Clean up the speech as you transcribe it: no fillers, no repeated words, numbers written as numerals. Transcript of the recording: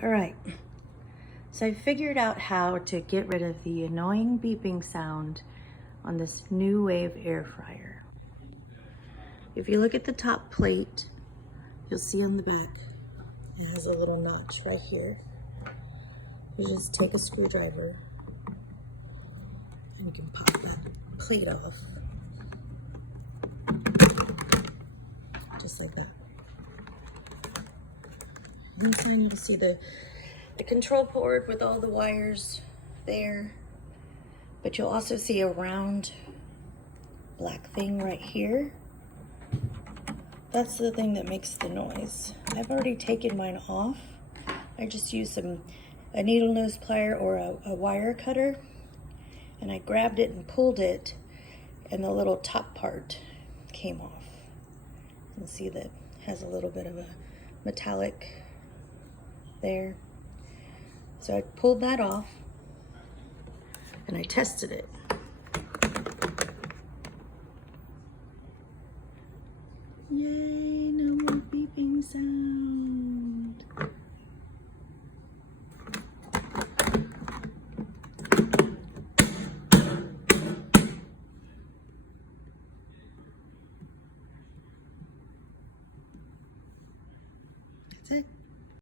All right, so I figured out how to get rid of the annoying beeping sound on this NuWave Airfryer. If you look at the top plate, you'll see on the back, it has a little notch right here. You just take a screwdriver and you can pop that plate off. Just like that. Inside you'll see the control port with all the wires there, but you'll also see a round black thing right here. That's the thing that makes the noise. I've already taken mine off. I just used a needle nose plier or a wire cutter, and I grabbed it and pulled it, and the little top part came off. You can see that has a little bit of a metallic there. So I pulled that off and I tested it.